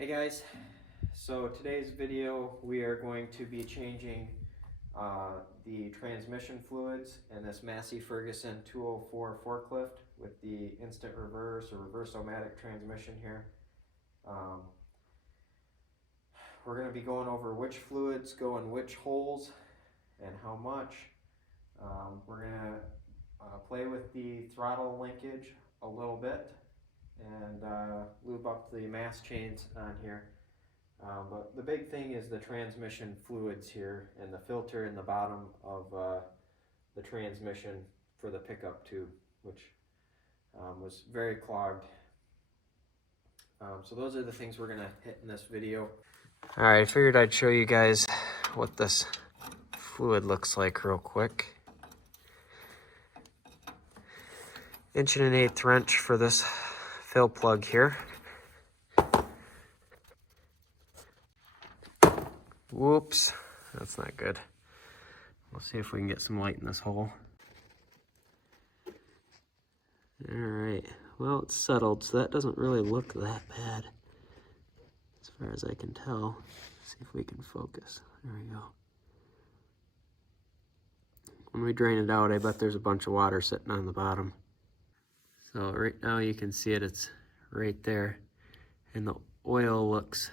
Hey guys, so today's video we are going to be changing the transmission fluids in this Massey Ferguson 204 forklift with the instant reverse or reverse-o-matic transmission here. We're going to be going over which fluids go in which holes and how much. We're going to play with the throttle linkage a little bit and lube up the mast chains on here. But the big thing is the transmission fluids here and the filter in the bottom of the transmission for the pickup tube, which was very clogged. So those are the things we're going to hit in this video. Alright, I figured I'd show you guys what this fluid looks like real quick. 1 1/8" wrench for this fill plug here. Whoops, that's not good. We'll see if we can get some light in this hole. Alright, well, it's settled, so that doesn't really look that bad as far as I can tell. Let's see if we can focus. There we go. When we drain it out, I bet there's a bunch of water sitting on the bottom. So right now you can see it, it's right there. And the oil looks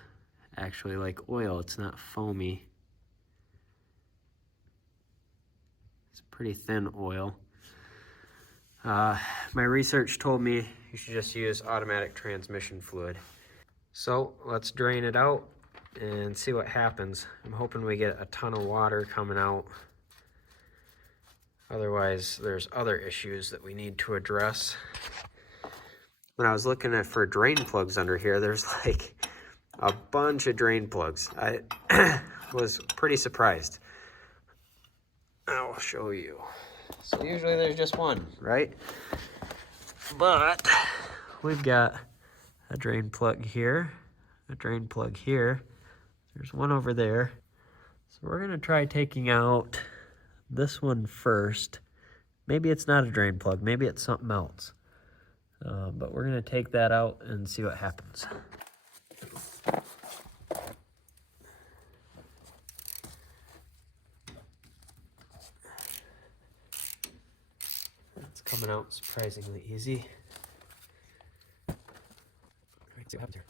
actually like oil, it's not foamy. It's pretty thin oil. My research told me you should just use automatic transmission fluid. So let's drain it out and see what happens. I'm hoping we get a ton of water coming out. Otherwise, there's other issues that we need to address. When I was looking for drain plugs under here, there's like a bunch of drain plugs. I was pretty surprised. I'll show you. So usually there's just one, right? But we've got a drain plug here, a drain plug here. There's one over there. So we're gonna try taking out this one first. Maybe it's not a drain plug, maybe it's something else. But we're gonna take that out and see what happens. It's coming out surprisingly easy. All right, see what happens here.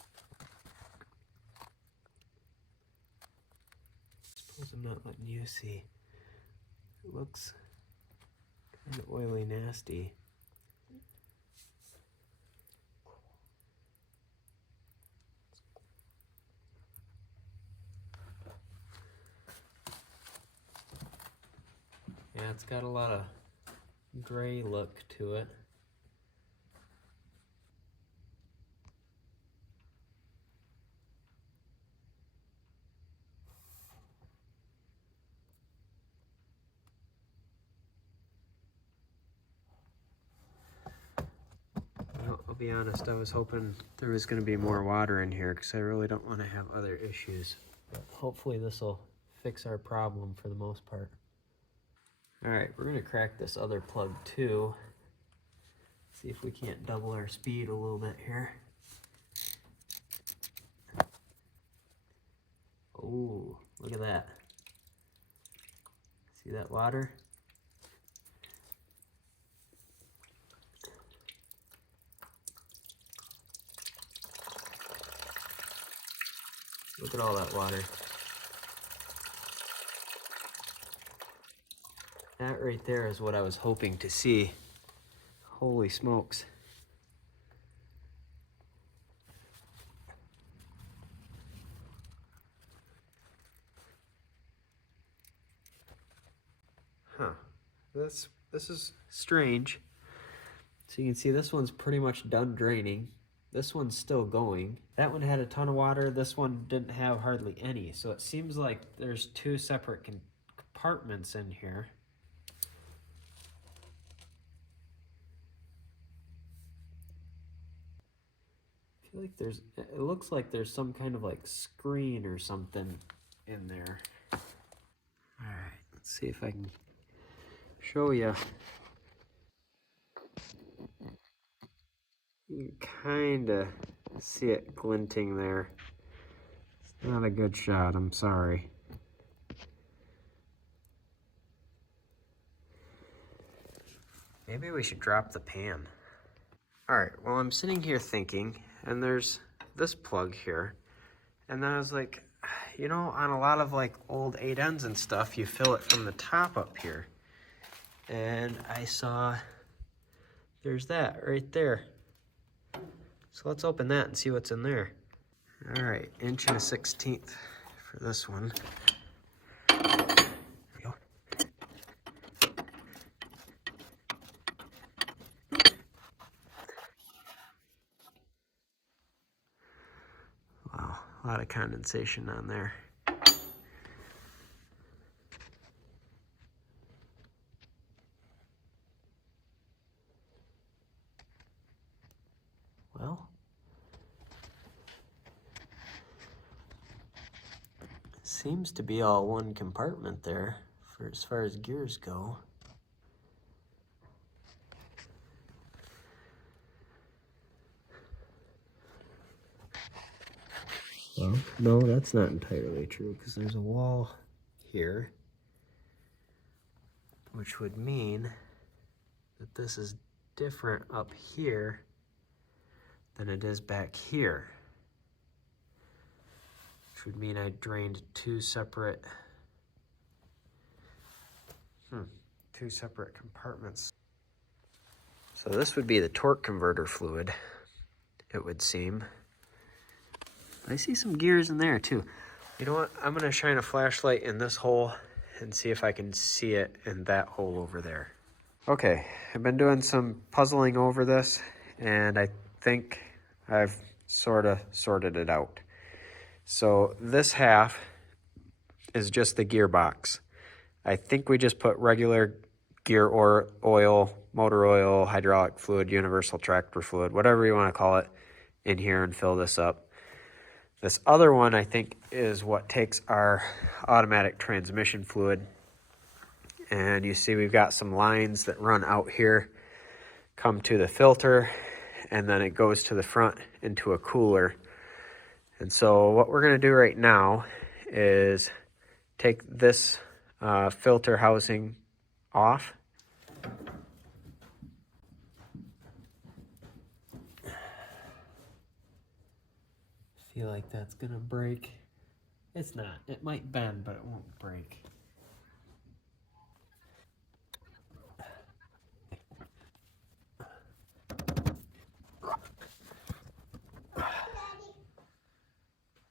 Suppose I'm not letting you see. It looks kind of oily, nasty. Yeah, it's got a lot of gray look to it. Well, I'll be honest, I was hoping there was going to be more water in here because I really don't want to have other issues. But hopefully this will fix our problem for the most part. Alright, we're going to crack this other plug too. See if we can't double our speed a little bit here. Oh, look at that. See that water? Look at all that water. That right there is what I was hoping to see. Holy smokes. Huh. This is strange. So you can see this one's pretty much done draining. This one's still going. That one had a ton of water. This one didn't have hardly any. So it seems like there's two separate compartments in here. I feel like it looks like there's some kind of like screen or something in there. All right, let's see if I can show you. You can kind of see it glinting there. Not a good shot, I'm sorry. Maybe we should drop the pan. All right, well, I'm sitting here thinking, and there's this plug here. And then I was like, you know, on a lot of like old 8Ns and stuff, you fill it from the top up here. And I saw there's that right there. So let's open that and see what's in there. All right, 1/16" for this one. There we go. Wow, a lot of condensation on there. Well, seems to be all one compartment there for as far as gears go. Well, no, that's not entirely true because there's a wall here, which would mean that this is different up here than it is back here, which would mean I drained two separate compartments. So this would be the torque converter fluid, it would seem. I see some gears in there too. You know what? I'm gonna shine a flashlight in this hole and see if I can see it in that hole over there. Okay, I've been doing some puzzling over this, and I think I've sort of sorted it out. So this half is just the gearbox. I think we just put regular gear or oil, motor oil, hydraulic fluid, universal tractor fluid, whatever you want to call it, in here and fill this up. This other one, I think, is what takes our automatic transmission fluid. And you see we've got some lines that run out here, come to the filter, and then it goes to the front into a cooler. And so what we're going to do right now is take this filter housing off. Feel like that's gonna break. It's not. It might bend, but it won't break.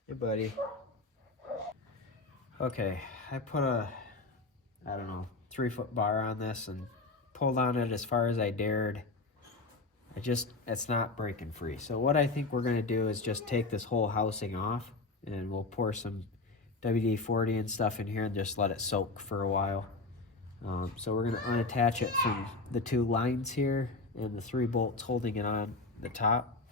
Hey, buddy. Okay, I put a, I don't know, 3-foot bar on this and pulled on it as far as I dared. It's not breaking free. So what I think we're gonna do is just take this whole housing off, and we'll pour some WD-40 and stuff in here and just let it soak for a while. So we're gonna unattach it from the 2 lines here and the 3 bolts holding it on the top.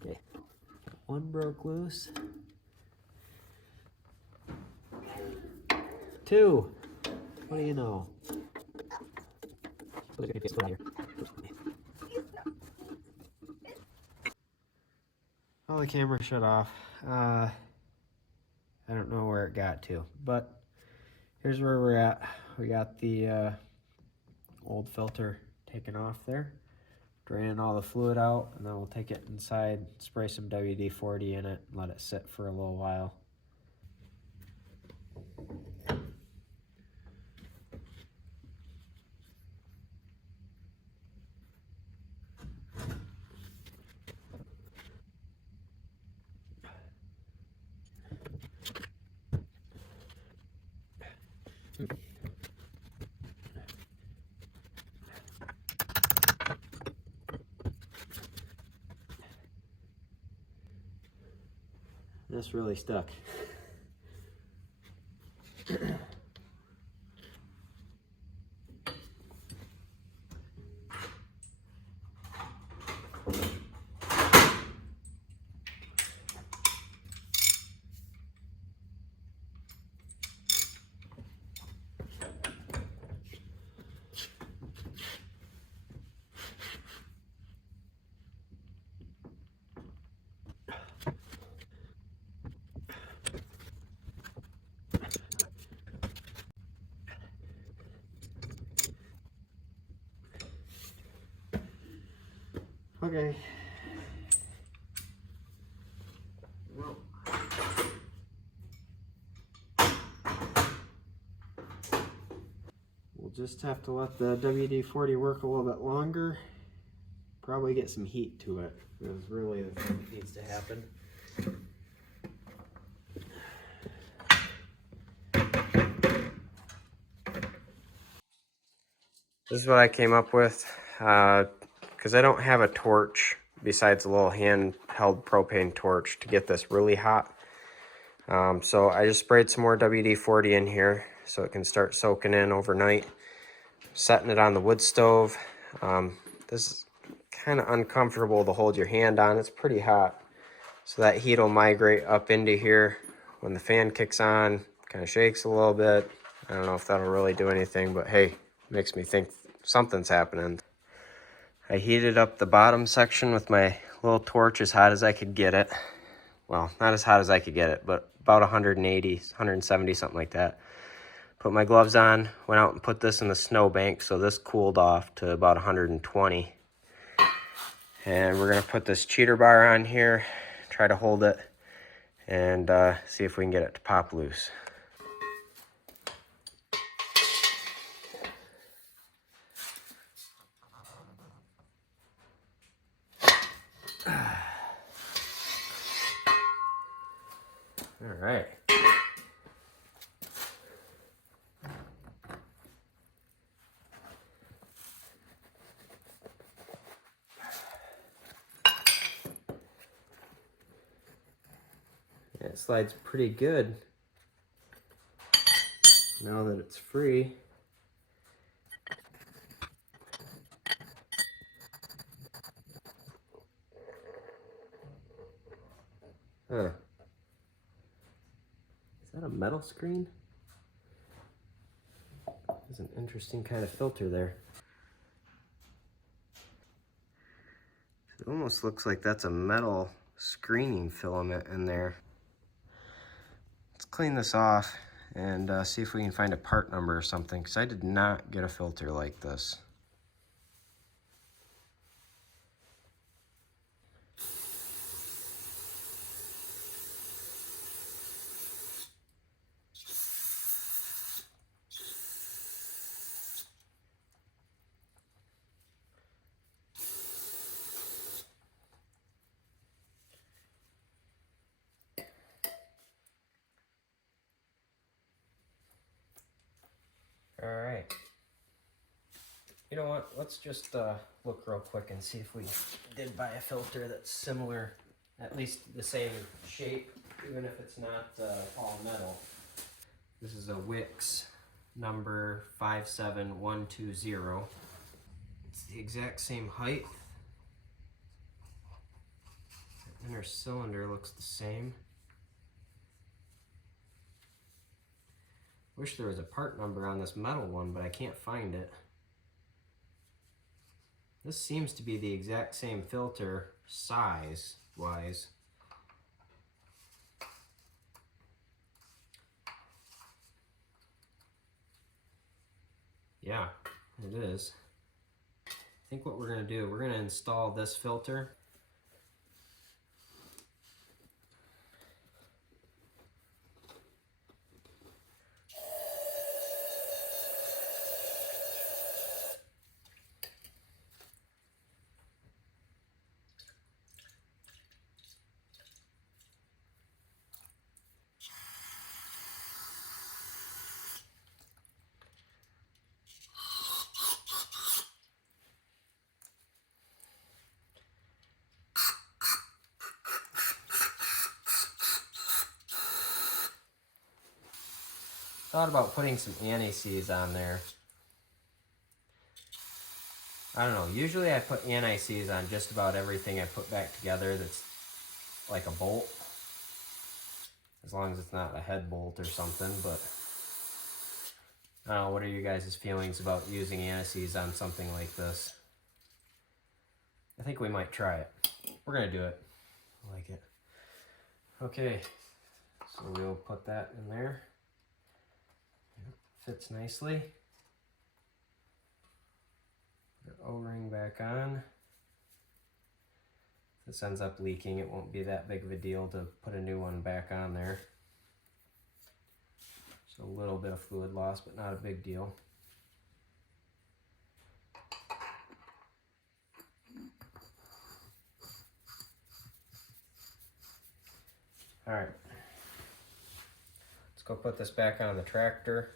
Okay, one broke loose. 2. What do you know? Oh, the camera shut off. I don't know where it got to, but here's where we're at. We got the old filter taken off there, draining all the fluid out, and then we'll take it inside, spray some WD-40 in it, and let it sit for a little while. This really stuck. Okay. Well, we'll just have to let the WD-40 work a little bit longer. Probably get some heat to it. Is really the thing that needs to happen. This is what I came up with because I don't have a torch besides a little handheld propane torch to get this really hot. So I just sprayed some more WD-40 in here so it can start soaking in overnight. Setting it on the wood stove. This is kind of uncomfortable to hold your hand on. It's pretty hot. So that heat will migrate up into here when the fan kicks on, kind of shakes a little bit. I don't know if that'll really do anything, but hey, makes me think something's happening. I heated up the bottom section with my little torch as hot as I could get it. Well, not as hot as I could get it, but about 180, 170, something like that. Put my gloves on, went out and put this in the snowbank, so this cooled off to about 120. And we're gonna put this cheater bar on here, try to hold it, and see if we can get it to pop loose. All right. It slides pretty good now that it's free. Huh. Is that a metal screen? There's an interesting kind of filter there. It almost looks like that's a metal screening filament in there. Let's clean this off and see if we can find a part number or something, because I did not get a filter like this. All right. You know what? Let's just look real quick and see if we did buy a filter that's similar, at least the same shape, even if it's not all metal. This is a Wix number 57120. It's the exact same height. The inner cylinder looks the same. Wish there was a part number on this metal one, but I can't find it. This seems to be the exact same filter size-wise. Yeah, it is. I think what we're gonna do, we're gonna install this filter. Thought about putting some anti-seize on there. I don't know, usually I put anti-seize on just about everything I put back together that's like a bolt. As long as it's not a head bolt or something, but I don't know, what are you guys' feelings about using anti-seize on something like this? I think we might try it. We're gonna do it. I like it. Okay, so we'll put that in there. Fits nicely. The O-ring back on. If this ends up leaking, it won't be that big of a deal to put a new one back on there. So a little bit of fluid loss, but not a big deal. All right, let's go put this back on the tractor.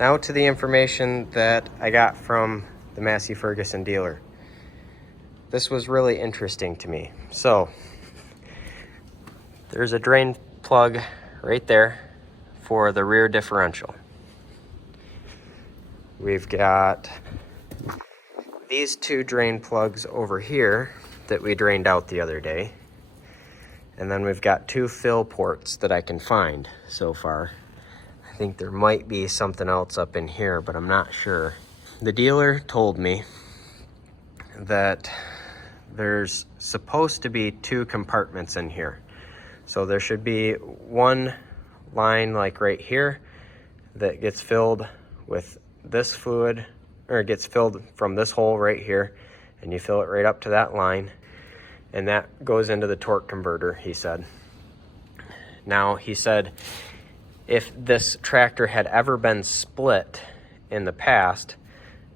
Now to the information that I got from the Massey Ferguson dealer. This was really interesting to me. So, there's a drain plug right there for the rear differential. We've got these two drain plugs over here that we drained out the other day. And then we've got two fill ports that I can find so far. I think there might be something else up in here, but I'm not sure. The dealer told me that there's supposed to be two compartments in here. So there should be one line like right here that gets filled with this fluid, or it gets filled from this hole right here, and you fill it right up to that line, and that goes into the torque converter, he said. Now, he said, if this tractor had ever been split in the past,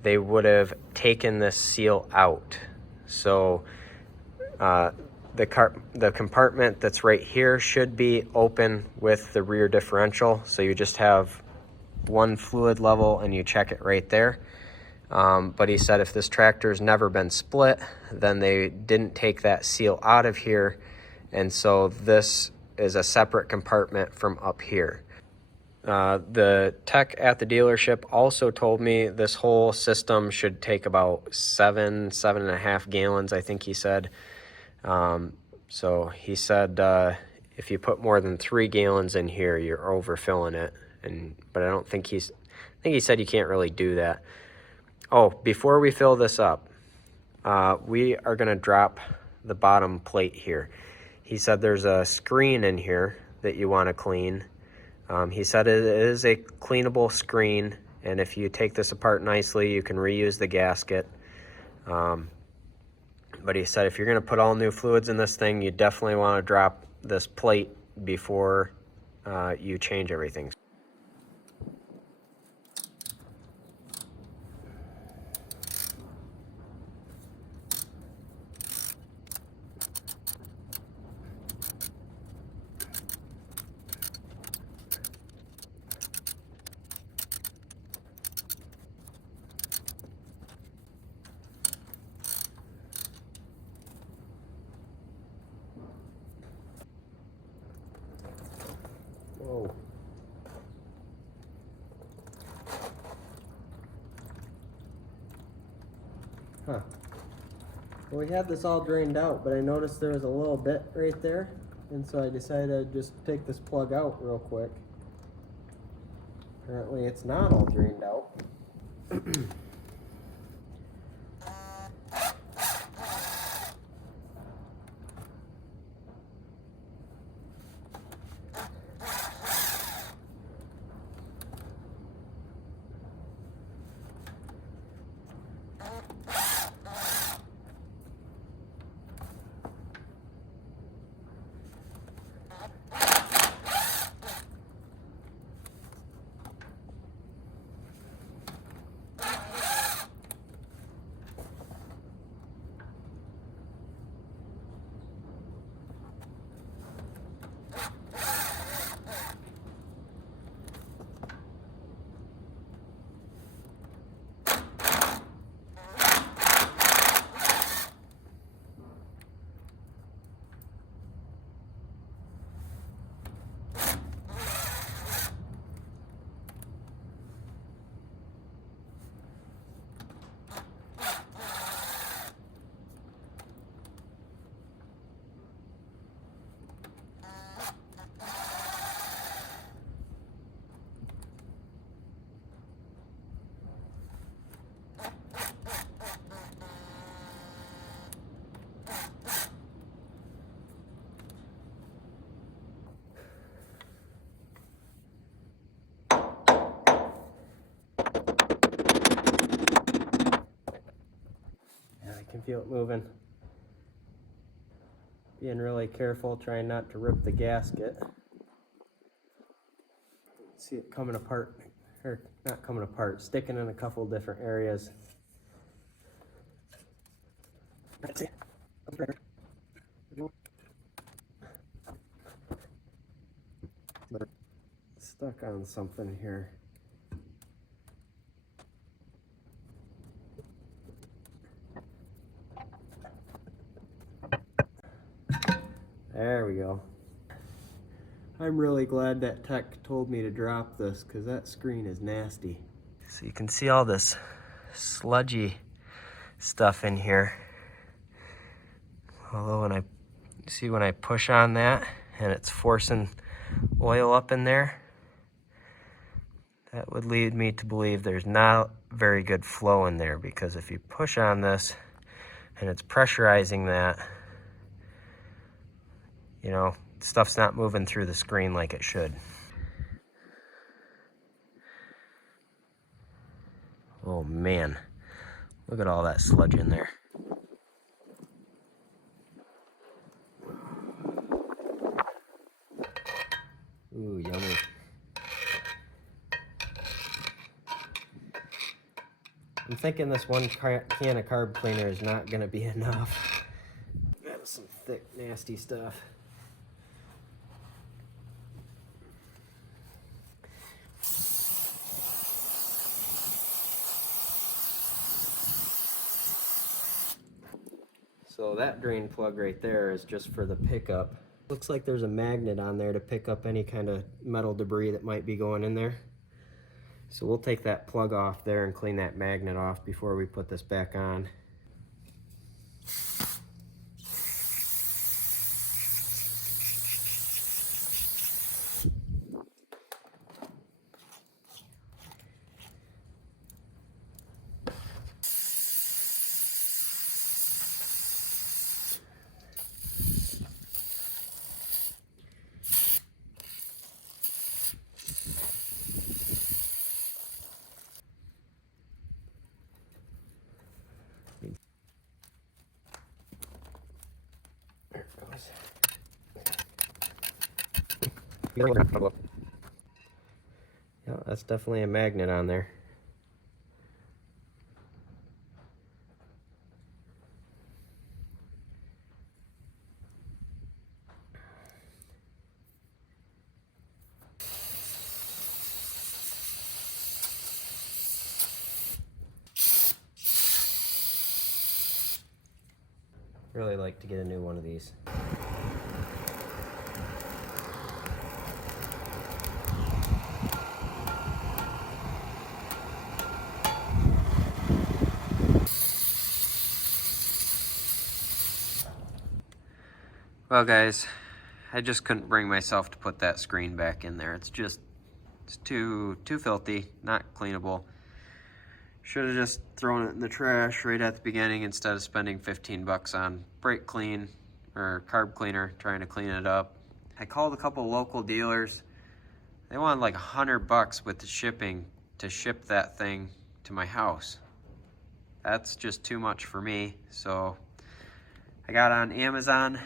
they would have taken this seal out. So the compartment that's right here should be open with the rear differential. So you just have one fluid level and you check it right there. But he said if this tractor's never been split, then they didn't take that seal out of here. And so this is a separate compartment from up here. The tech at the dealership also told me this whole system should take about 7.5 gallons, I think he said. So he said if you put more than 3 gallons in here, you're overfilling it. But I don't think I think he said you can't really do that. Oh, before we fill this up, we are going to drop the bottom plate here. He said there's a screen in here that you want to clean. He said it is a cleanable screen, and if you take this apart nicely, you can reuse the gasket. But he said if you're going to put all new fluids in this thing, you definitely want to drop this plate before you change everything. Whoa. Huh. Well, we had this all drained out, but I noticed there was a little bit right there, and so I decided to just take this plug out real quick. Apparently it's not all drained out. feel it moving. Being really careful, trying not to rip the gasket. See it coming apart, or not coming apart, sticking in a couple different areas. Stuck on something here. There we go. I'm really glad that tech told me to drop this because that screen is nasty. So you can see all this sludgy stuff in here. Although when I push on that and it's forcing oil up in there, that would lead me to believe there's not very good flow in there, because if you push on this and it's pressurizing that, you know, stuff's not moving through the screen like it should. Oh man, look at all that sludge in there. Ooh, yummy. I'm thinking this one can of carb cleaner is not gonna be enough. That's some thick, nasty stuff. So that drain plug right there is just for the pickup. Looks like there's a magnet on there to pick up any kind of metal debris that might be going in there. So we'll take that plug off there and clean that magnet off before we put this back on. Yeah, that's definitely a magnet on there. Really like to get a new one of these. Well guys, I just couldn't bring myself to put that screen back in there. It's too filthy, not cleanable. Should have just thrown it in the trash right at the beginning instead of spending 15 bucks on brake clean or carb cleaner trying to clean it up. I called a couple local dealers. They wanted like 100 bucks with the shipping to ship that thing to my house. That's just too much for me. So I got on Amazon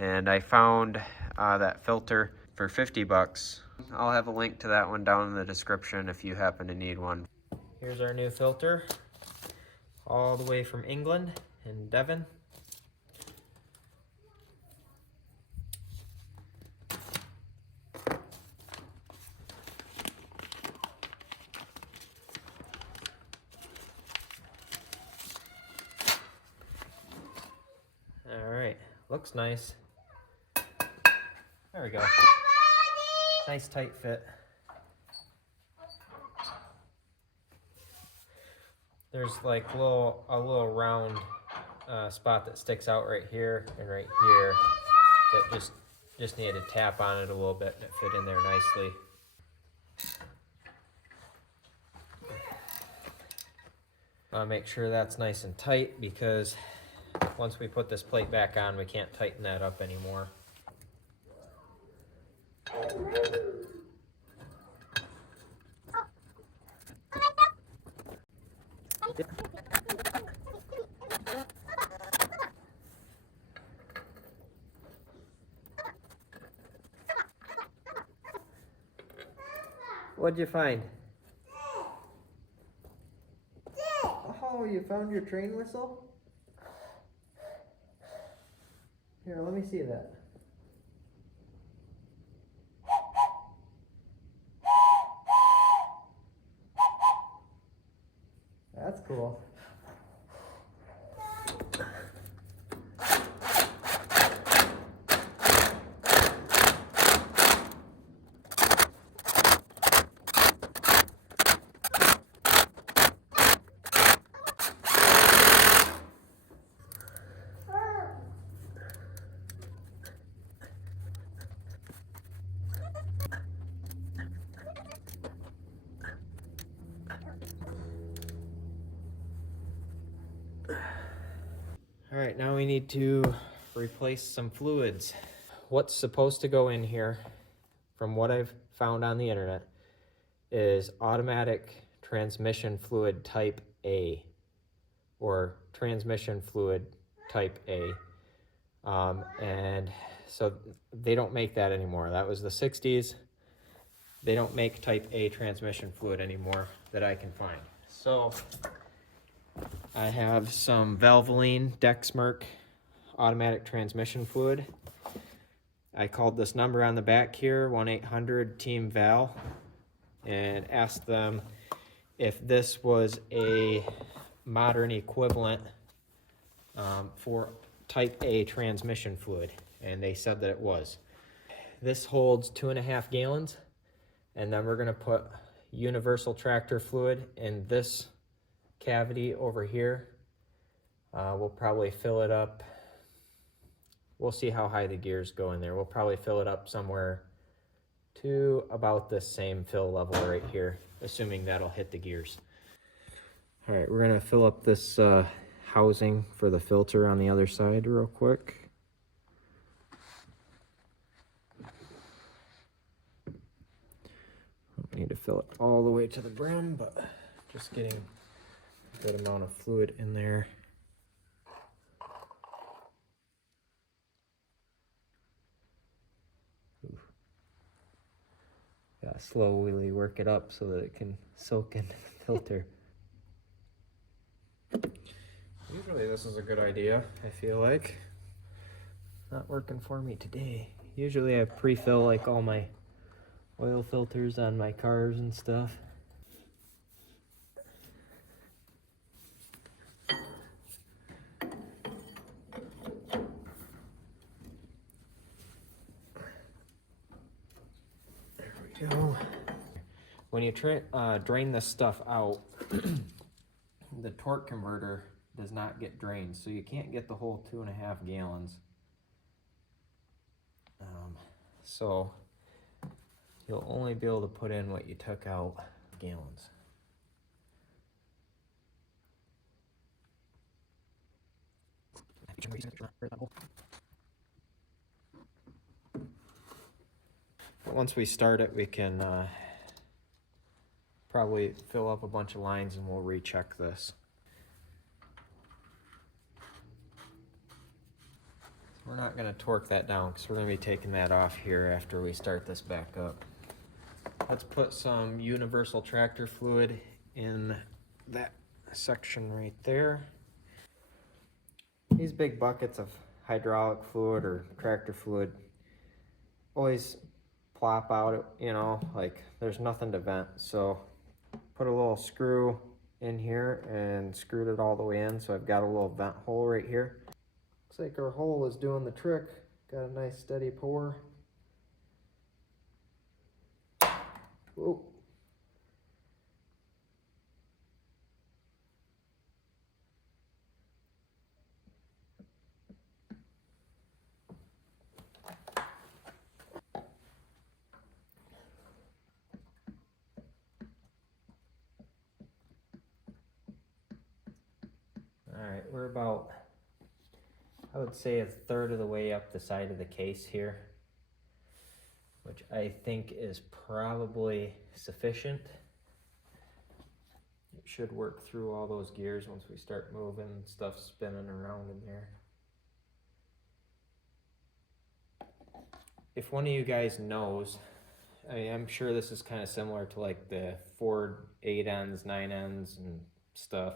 and I found that filter for 50 bucks. I'll have a link to that one down in the description if you happen to need one. Here's our new filter, all the way from England in Devon. All right, looks nice. There we go. Nice tight fit. There's like a little round spot that sticks out right here and right here that just needed to tap on it a little bit and it fit in there nicely. I'll make sure that's nice and tight because once we put this plate back on, we can't tighten that up anymore. What'd you find? Oh, you found your train whistle? Here, let me see that. That's cool. All right, now we need to replace some fluids. What's supposed to go in here, from what I've found on the internet, is automatic transmission fluid type A, or transmission fluid type A. And so they don't make that anymore. That was the 60s. They don't make type A transmission fluid anymore that I can find. So I have some Valvoline Dexmark automatic transmission fluid. I called this number on the back here, 1-800-TEAM-VAL, and asked them if this was a modern equivalent for type A transmission fluid, and they said that it was. This holds 2.5 gallons, and then we're gonna put universal tractor fluid in this cavity over here. We'll probably fill it up. We'll see how high the gears go in there. We'll probably fill it up somewhere to about the same fill level right here, assuming that'll hit the gears. All right, we're gonna fill up this housing for the filter on the other side real quick. Don't need to fill it all the way to the brim, but just getting a good amount of fluid in there. Gotta slowly work it up so that it can soak into the filter. Usually this is a good idea, I feel like. Not working for me today. Usually I pre-fill like all my oil filters on my cars and stuff. There we go. When you drain this stuff out, the torque converter does not get drained, so you can't get the whole 2.5 gallons. So you'll only be able to put in what you took out gallons. But once we start it, we can probably fill up a bunch of lines and we'll recheck this. We're not going to torque that down because we're going to be taking that off here after we start this back up. Let's put some universal tractor fluid in that section right there. These big buckets of hydraulic fluid or tractor fluid always plop out, you know, like there's nothing to vent. So put a little screw in here and screwed it all the way in. So I've got a little vent hole right here. Looks like our hole is doing the trick. Got a nice steady pour. Whoa. All right, we're about, I would say, 1/3 of the way up the side of the case here, which I think is probably sufficient. It should work through all those gears once we start moving stuff spinning around in there. If one of you guys knows I'm sure this is kind of similar to like the Ford 8Ns, 9Ns and stuff,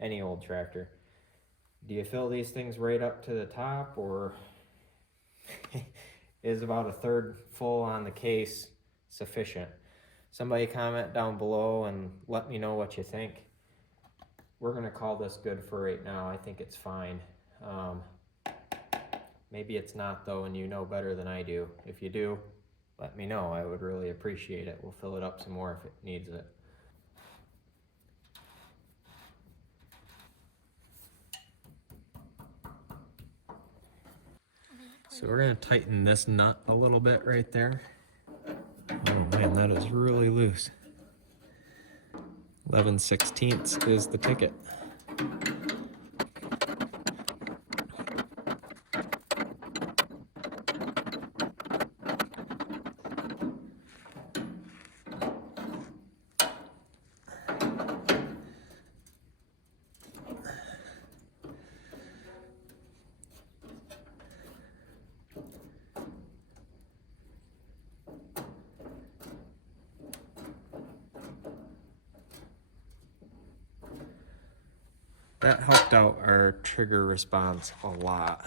any old tractor. Do you fill these things right up to the top, or is about a third full on the case sufficient? Somebody comment down below and let me know what you think. We're gonna call this good for right now. I think it's fine. Maybe it's not though, and you know better than I do. If you do, let me know. I would really appreciate it. We'll fill it up some more if it needs it. So we're gonna tighten this nut a little bit right there. Oh man, that is really loose. 11/16 is the ticket. That helped out our trigger response a lot.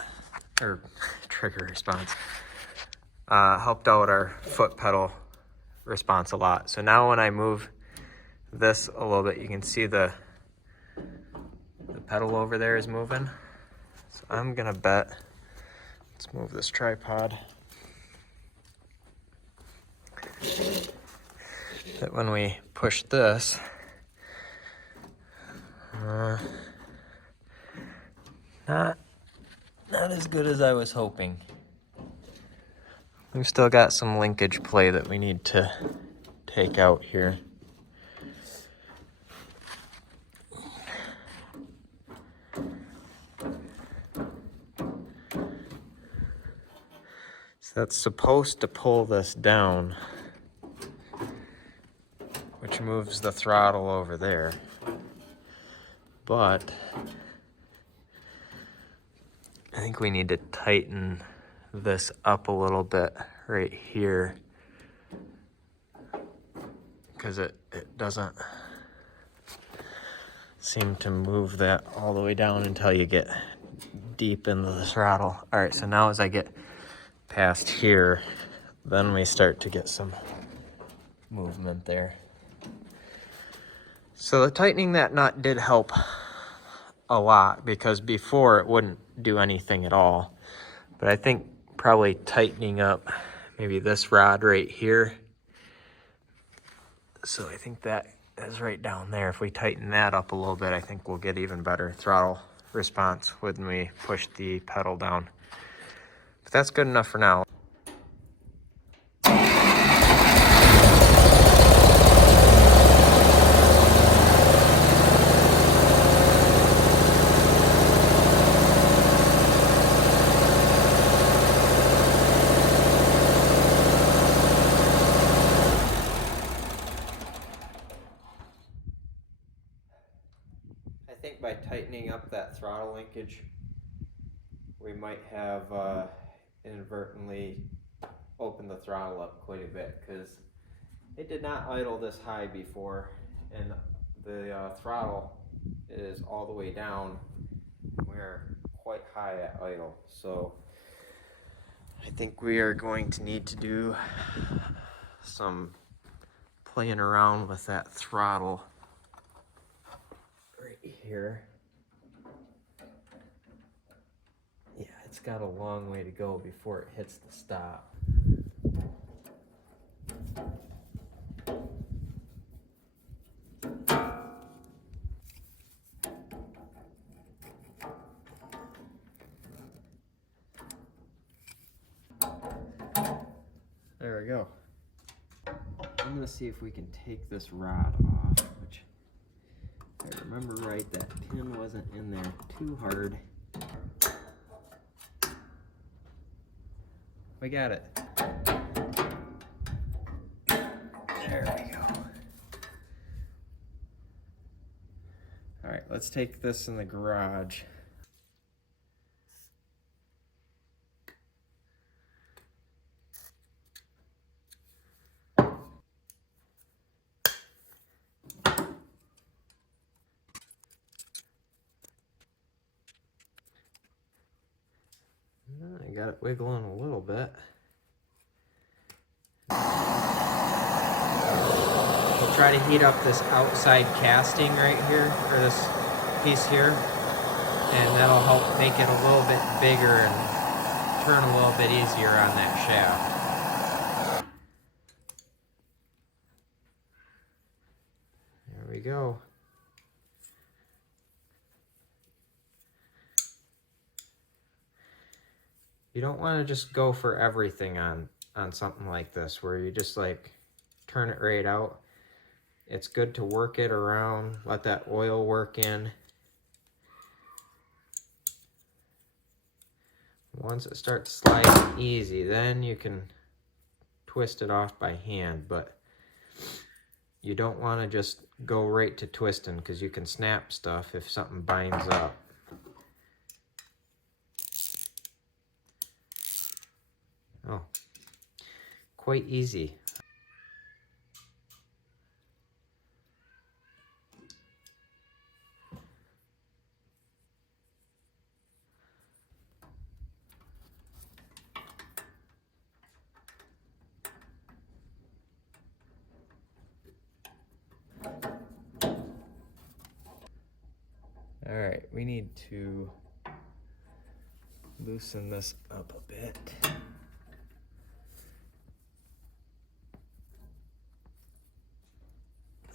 Or trigger response. Helped out our foot pedal response a lot. So now when I move this a little bit, you can see the pedal over there is moving. So I'm gonna bet, let's move this tripod, that when we push this, not as good as I was hoping. We've still got some linkage play that we need to take out here. So that's supposed to pull this down, which moves the throttle over there. But I think we need to tighten this up a little bit right here, because it doesn't seem to move that all the way down until you get deep into the throttle. All right, so now as I get past here, then we start to get some movement there. So the tightening that nut did help a lot, because before it wouldn't do anything at all. But I think probably tightening up maybe this rod right here. So I think that is right down there. If we tighten that up a little bit, I think we'll get even better throttle response when we push the pedal down. But that's good enough for now. I think by tightening up that throttle linkage, we might have inadvertently opened the throttle up quite a bit, because it did not idle this high before, and the throttle is all the way down. We're quite high at idle, so I think we are going to need to do some playing around with that throttle right here. Yeah, it's got a long way to go before it hits the stop. There we go. I'm gonna see if we can take this rod off, which, if I remember right, that pin wasn't in there too hard. We got it. There we go. All right, let's take this in the garage. I got it wiggling a little bit. We'll try to heat up this outside casting right here, or this piece here, and that'll help make it a little bit bigger and turn a little bit easier on that shaft. There we go. You don't want to just go for everything on something like this where you just like turn it right out. It's good to work it around, let that oil work in. Once it starts sliding easy, then you can twist it off by hand, but you don't want to just go right to twisting because you can snap stuff if something binds up. Oh, quite easy. All right, we need to loosen this up a bit.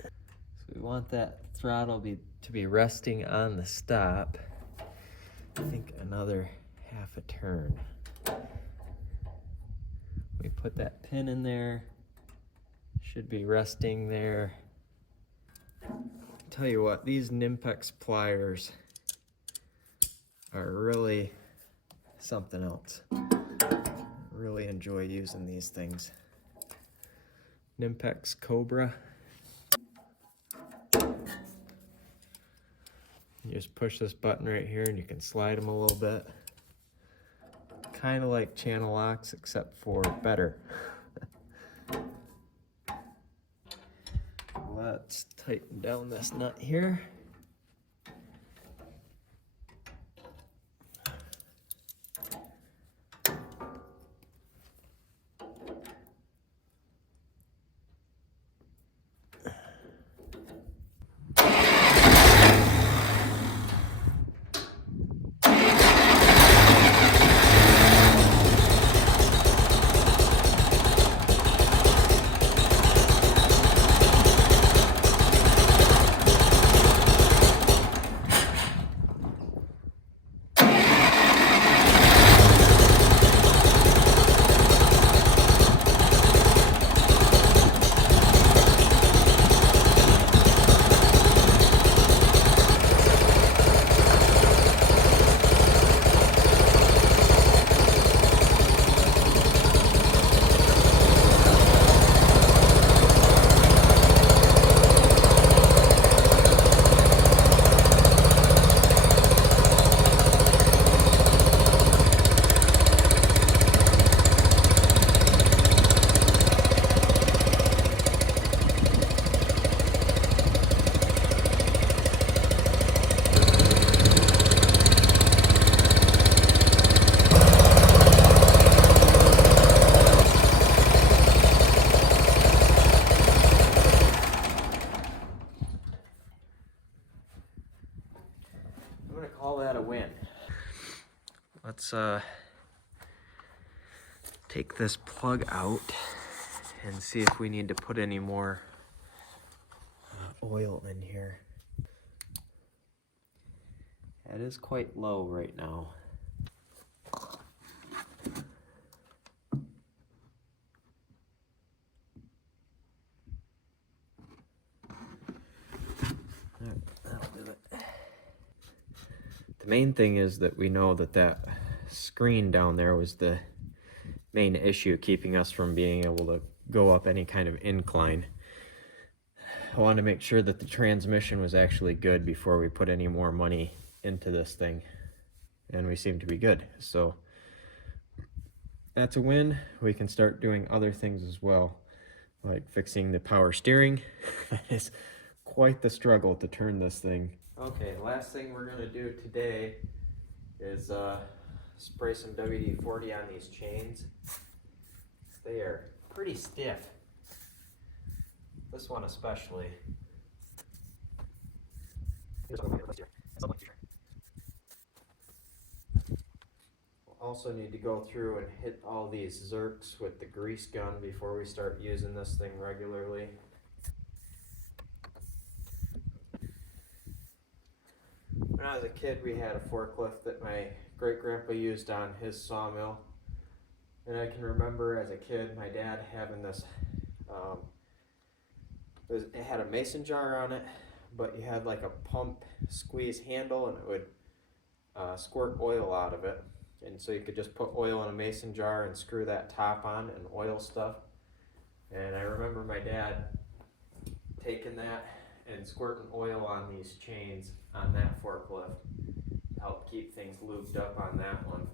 So we want that throttle to be resting on the stop. I think another half a turn. We put that pin in there, should be resting there. Tell you what, these Nimpex pliers are really something else. Really enjoy using these things. Nimpex Cobra. You just push this button right here and you can slide them a little bit. Kind of like channel locks, except for better. Let's tighten down this nut here. I'm gonna call that a win. Let's take this plug out and see if we need to put any more oil in here. It is quite low right now. That'll do it. The main thing is that we know that that screen down there was the main issue keeping us from being able to go up any kind of incline. I wanted to make sure that the transmission was actually good before we put any more money into this thing, and we seem to be good. So that's a win. We can start doing other things as well, like fixing the power steering. That is quite the struggle to turn this thing. Okay, last thing we're gonna do today is spray some WD-40 on these chains. They are pretty stiff. This one especially. Also need to go through and hit all these zerks with the grease gun before we start using this thing regularly. When I was a kid, we had a forklift that my great-grandpa used on his sawmill. And I can remember as a kid, my dad having this, it had a mason jar on it, but you had like a pump squeeze handle and it would squirt oil out of it. And so you could just put oil in a mason jar and screw that top on and oil stuff. And I remember my dad taking that and squirting oil on these chains on that forklift to help keep things lubed up on that one.